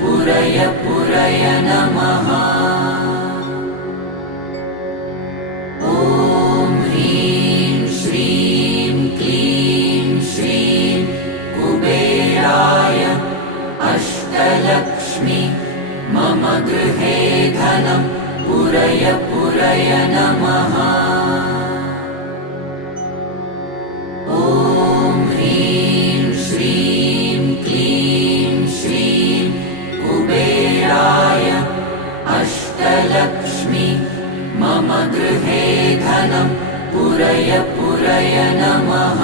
पुरय पुरय नमः। ॐ ह्रीं श्रीं क्लीं श्रीं कुबेराय अष्टलक्ष्मी मम गृहे धनं पुरय पुरय नमः। ॐ ह्रीं श्रीं क्लीं श्रीं कुबेराय अष्टलक्ष्मी मम गृहे धनं पुरय पुरय नमः।